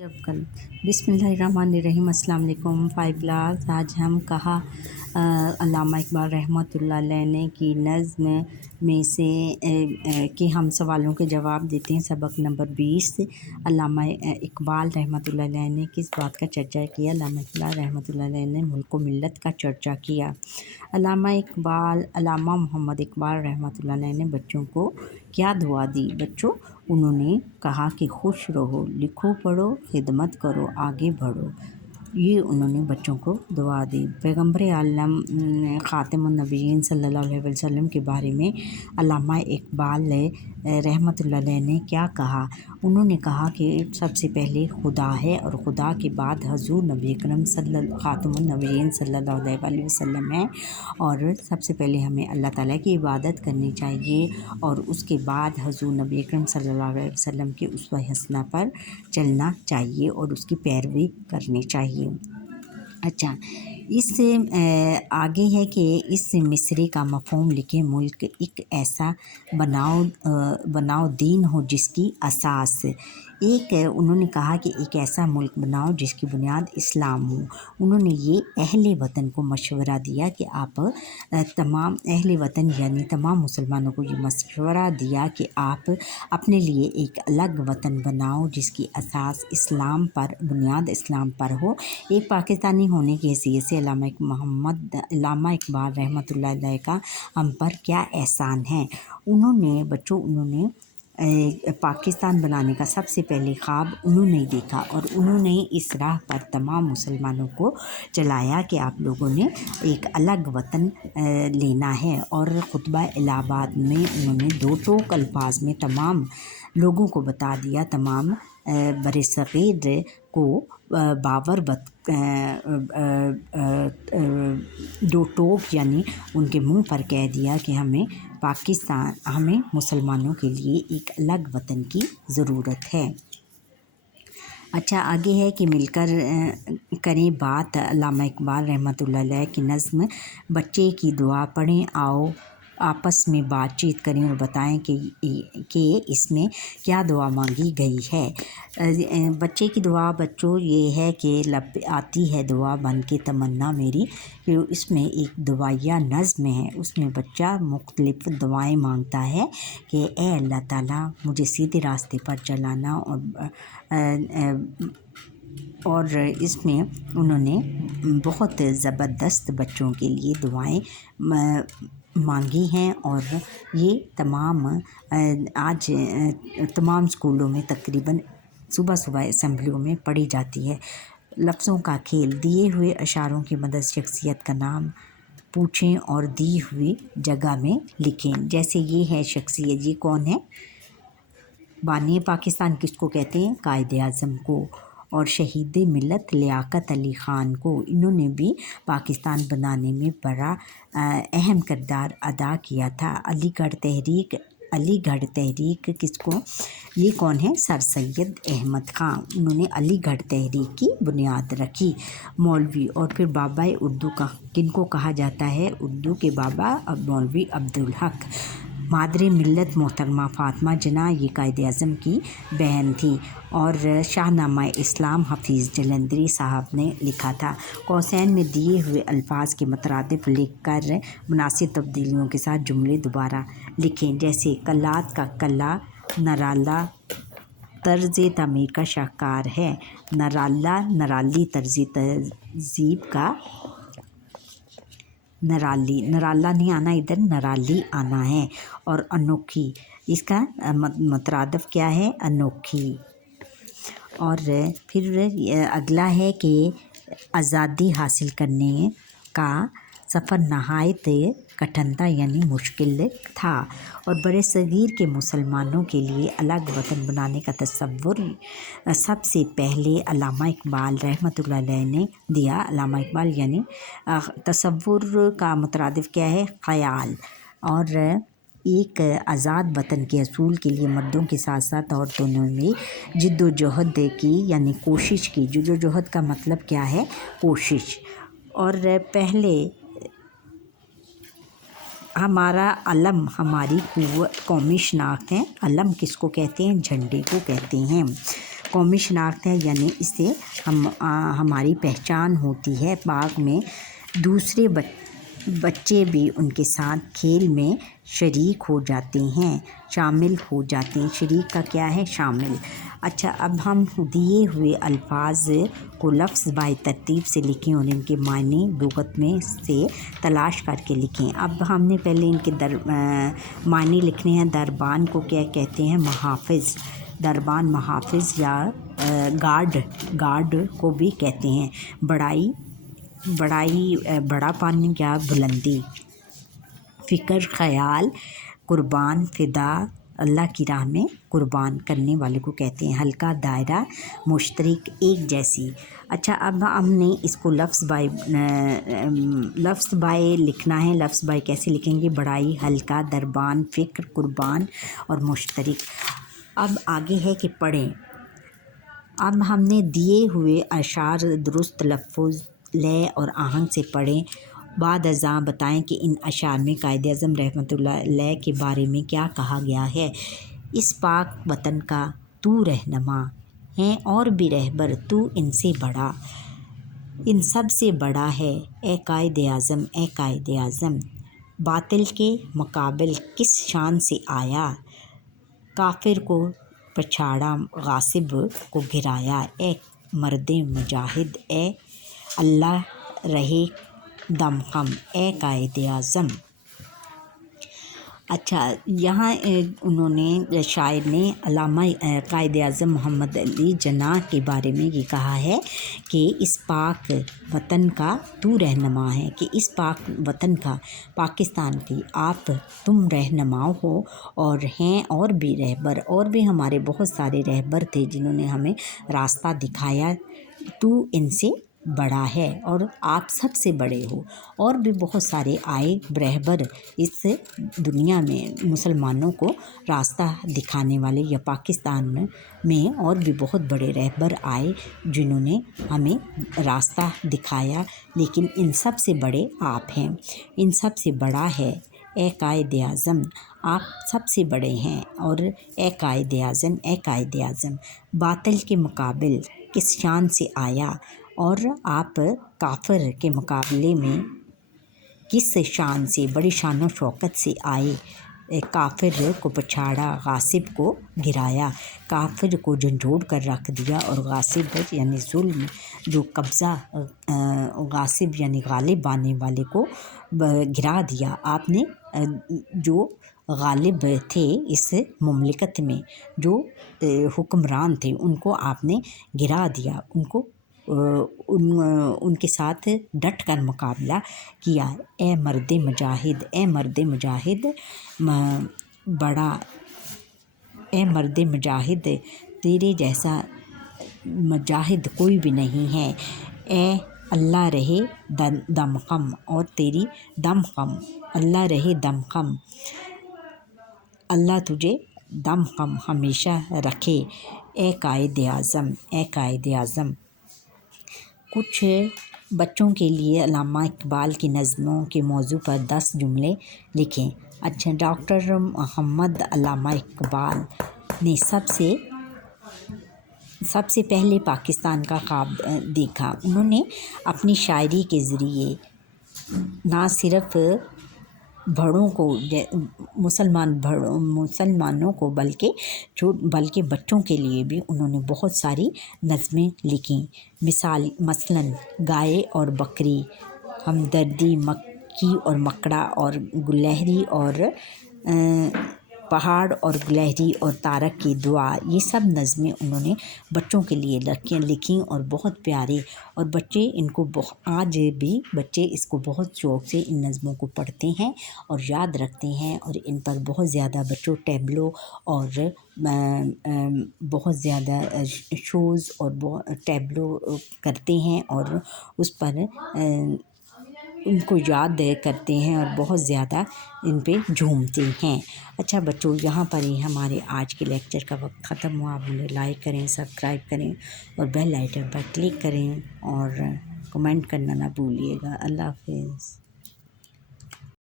जब कल बिस्मिल्लाहिर्रहमानिर्रहीम अस्सलाम वालेकुम 5 क्लास। आज हम कहा अल्लामा इकबाल रहमतुल्लाह अलैह ने की नज़्म में से कि हम सवालों के जवाब देते हैं। सबक नंबर 20। अल्लामा इकबाल रहमतुल्लाह अलैह ने किस बात का चर्चा किया? अल्लामा इकबाल रहमतुल्लाह अलैह ने मुल्क व मिल्लत का चर्चा किया। अल्लामा मोहम्मद इकबाल रहमतुल्लाह अलैह ने बच्चों को क्या दुआ दी? बच्चों, उन्होंने कहा कि खुश रहो, लिखो पढ़ो, खिदमत करो, आगे बढ़ो। ये उन्होंने बच्चों को दुआ दी। पैगम्बर आलम ख़ातिमुन नबीयीन सल्लल्लाहु अलैहि वसल्लम के बारे में अल्लामा इकबाल रहमतुल्लाह अलैह ने क्या कहा? उन्होंने कहा कि सबसे पहले खुदा है और खुदा के बाद हज़ूर नबी अकरम ख़ातिमुन नबीयीन सल्लल्लाहु अलैहि वसल्लम है, और सबसे पहले हमें अल्लाह ताला की इबादत करनी चाहिए और उसके बाद हज़ूर नबी अकरम सल्लल्लाहु अलैहि वसल्लम के उसवा हसना पर चलना चाहिए और उसकी पैरवी करनी चाहिए। अच्छा, इससे आगे है कि इस मिसरे का मफ़हूम लिखे। मुल्क एक ऐसा बनाओ दीन हो जिसकी असास उन्होंने कहा कि एक ऐसा मुल्क बनाओ जिसकी बुनियाद इस्लाम हो। उन्होंने ये अहले वतन को मशवरा दिया कि आप तमाम अहले वतन यानी तमाम मुसलमानों को ये मशवरा दिया कि आप अपने लिए एक अलग वतन बनाओ जिसकी असास इस्लाम पर बुनियाद इस्लाम पर हो। एक पाकिस्तानी होने की हैसियत से अल्लामा इकबाल रहमतुल्लाह अलैह का हम पर क्या एहसान है। उन्होंने पाकिस्तान बनाने का सबसे पहले ख्वाब उन्होंने देखा और उन्होंने इस राह पर तमाम मुसलमानों को चलाया कि आप लोगों ने एक अलग वतन लेना है। और खुतबा इलाहाबाद में उन्होंने दो टोक अल्फाज में तमाम लोगों को बता दिया, तमाम बरसग़ीर को बावर दो टोक यानी उनके मुंह पर कह दिया कि हमें मुसलमानों के लिए एक अलग वतन की ज़रूरत है। अच्छा, आगे है कि मिलकर करें बात। अल्लामा इकबाल रहमतुल्लाह अलैह की नज़्म बच्चे की दुआ पढ़ें, आओ आपस में बातचीत करें और बताएं कि इसमें क्या दुआ मांगी गई है। बच्चे की दुआ बच्चों ये है कि लब पे आती है दुआ बन के तमन्ना मेरी, कि इसमें एक दुआया नज़्म है। उसमें बच्चा मुख्तलिफ़ दुआएं मांगता है कि ए अल्लाह ताला मुझे सीधे रास्ते पर चलाना, और इसमें उन्होंने बहुत ज़बरदस्त बच्चों के लिए दुआएं मांगी हैं। और ये आज तमाम स्कूलों में तकरीबन सुबह सुबह असेंबलियों में पढ़ी जाती है। लफ्ज़ों का खेल, दिए हुए अशारों की मदद शख्सियत का नाम पूछें और दी हुई जगह में लिखें। जैसे ये है शख्सियत, ये कौन है? बानी पाकिस्तान किसको कहते हैं? कायदे आज़म को। और शहीद मिलत लियाकत अली ख़ान को। इन्होंने भी पाकिस्तान बनाने में बड़ा अहम किरदार अदा किया था। अलीगढ़ तहरीक किसको? ये कौन है? सर सैयद अहमद ख़ान। उन्होंने अलीगढ़ तहरीक की बुनियाद रखी। मौलवी और फिर बाबा उर्दू का किनको कहा जाता है? उर्दू के बाबा मौलवी अब्दुल हक। मादरे मिल्लत मोहतरमा फ़ातिमा जिन्ना, ये कायदे आज़म की बहन थी। और शाहनामा इस्लाम हफीज़ जलंधरी साहब ने लिखा था। कौसैन में दिए हुए अल्फाज के मुतरादिफ लिख कर मुनासिब तब्दीलियों के साथ जुमले दोबारा लिखें। जैसे कल्लात का कल्ला नराला तर्ज़ तामीर का शाहकार है। नराली तर्ज़ तहज़ीब का नराला नहीं आना, इधर नराली आना है। और अनोखी, इसका मुतरादिफ क्या है? अनोखी। और फिर अगला है कि आज़ादी हासिल करने का सफ़र नहायत कठिन था यानी मुश्किल था। और बरसग़ीर के मुसलमानों के लिए अलग वतन बनाने का तसव्वुर सबसे पहले अल्लामा इकबाल रहमतुल्लाह अलैह ने दिया। अल्लामा इकबाल यानी तसव्वुर का मुतरादिफ क्या है? ख़याल। और एक आज़ाद वतन के असूल के लिए मर्दों के साथ साथ औरतों ने भी जिद्दोजहद की यानी कोशिश की। जिद्दोजहद का मतलब क्या है? कोशिश। और पहले हमारा अलम हमारी कौमी शनाख्त है। अलम किसको कहते हैं? झंडे को कहते हैं। قومی شناخت ہے، یعنی اس سے ہماری پہچان ہوتی ہے۔ باغ میں دوسرے بچے بھی ان کے ساتھ کھیل میں شریک ہو جاتے ہیں، شامل ہو جاتے ہیں۔ شریک کا کیا ہے؟ شامل۔ اچھا، اب ہم دیے ہوئے الفاظ کو لفظ بائے ترتیب سے لکھیں اور ان کے معنی لغت میں سے تلاش کر کے لکھیں۔ اب ہم نے پہلے ان کے معنی لکھنے ہیں۔ دربان کو کیا کہتے ہیں؟ محافظ۔ دربان محافظ یا گارڈ کو بھی کہتے ہیں۔ بڑا پانی یا بلندی۔ فکر، خیال، قربان، فدا، اللہ کی راہ میں قربان کرنے والے کو کہتے ہیں۔ حلقہ، دائرہ، مشترک، ایک جیسی۔ اچھا، اب ہم نے اس کو لفظ بائے لکھنا ہے۔ لفظ بائے کیسے لکھیں گے؟ بڑائی، حلقہ، دربان، فکر، قربان اور مشترک۔ اب آگے ہے کہ پڑھیں۔ اب ہم نے دیے ہوئے اشعار درست لفظ، لے اور آہنگ سے پڑھیں۔ بعد ازاں بتائیں کہ ان اشعار میں قائد اعظم رحمۃ اللہ علیہ کے بارے میں کیا کہا گیا ہے۔ اس پاک وطن کا تو رہنما ہے اور بھی رہبر تو ان سے بڑا، ان سب سے بڑا ہے اے قائد اعظم، اے قائد اعظم۔ باطل کے مقابل کس شان سے آیا، کافر کو پچھاڑا، غاصب کو گرایا، اے مرد مجاہد، اے اللہ رہے دم خم، اے قائد اعظم۔ اچھا، یہاں انہوں نے شاعر نے علامہ قائد اعظم محمد علی جناح کے بارے میں یہ کہا ہے کہ اس پاک وطن کا تو رہنما ہے، کہ اس پاک وطن کا، پاکستان کی آپ تم رہنما ہو اور ہیں اور بھی رہبر، اور بھی ہمارے بہت سارے رہبر تھے جنہوں نے ہمیں راستہ دکھایا، تو ان سے بڑا ہے اور آپ سب سے بڑے ہو۔ اور بھی بہت سارے آئے رہبر اس دنیا میں مسلمانوں کو راستہ دکھانے والے، یا پاکستان میں اور بھی بہت بڑے رہبر آئے جنہوں نے ہمیں راستہ دکھایا، لیکن ان سب سے بڑے آپ ہیں، ان سب سے بڑا ہے اے قائد اعظم، آپ سب سے بڑے ہیں، اور اے قائد اعظم، اے قائد اعظم۔ باطل کے مقابل کس شان سے آیا، اور آپ کافر کے مقابلے میں کس شان سے، بڑی شان و شوکت سے آئے، کافر کو پچھاڑا، غاصب کو گرایا، کافر کو جھنجھوڑ کر رکھ دیا، اور غاصب یعنی ظلم جو قبضہ، غاصب یعنی غالب آنے والے کو گرا دیا۔ آپ نے جو غالب تھے اس مملکت میں، جو حکمران تھے، ان کو آپ نے گرا دیا، ان کو ان کے ساتھ ڈٹ کر مقابلہ کیا۔ اے مرد مجاہد، اے مرد مجاہد، بڑا، اے مرد مجاہد، تیرے جیسا مجاہد کوئی بھی نہیں ہے، اے اللہ رہے دم خم، اور تیری دم خم، اللہ رہے دم خم، اللہ تجھے دم خم ہمیشہ رکھے اے قائد اعظم، اے قائد اعظم۔ کچھ بچوں کے لیے علامہ اقبال کی نظموں کے موضوع پر 10 جملے لکھیں۔ اچھا، ڈاکٹر محمد علامہ اقبال نے سب سے پہلے پاکستان کا خواب دیکھا۔ انہوں نے اپنی شاعری کے ذریعے نہ صرف بڑوں کو، مسلمانوں کو، بلکہ بچوں کے لیے بھی انہوں نے بہت ساری نظمیں لکھیں۔ مثلاً گائے اور بکری، ہمدردی، مکی اور مکڑا، اور گلہری اور پہاڑ اور گلہری اور تارک کی دعا، یہ سب نظمیں انہوں نے بچوں کے لیے لکھیں اور بہت پیارے، اور بچے ان کو آج بھی بچے اس کو بہت شوق سے ان نظموں کو پڑھتے ہیں اور یاد رکھتے ہیں، اور ان پر بہت زیادہ بچوں ٹیبلو اور بہت زیادہ شوز اور ٹیبلو کرتے ہیں، اور اس پر ان کو یاد کرتے ہیں اور بہت زیادہ ان پہ جھومتے ہیں۔ اچھا بچوں، یہاں پر ہی ہمارے آج کے لیکچر کا وقت ختم ہوا۔ آپ مجھے لائک کریں، سبسکرائب کریں اور بیل آئیکن پر کلک کریں، اور کمنٹ کرنا نہ بھولیے گا۔ اللہ حافظ۔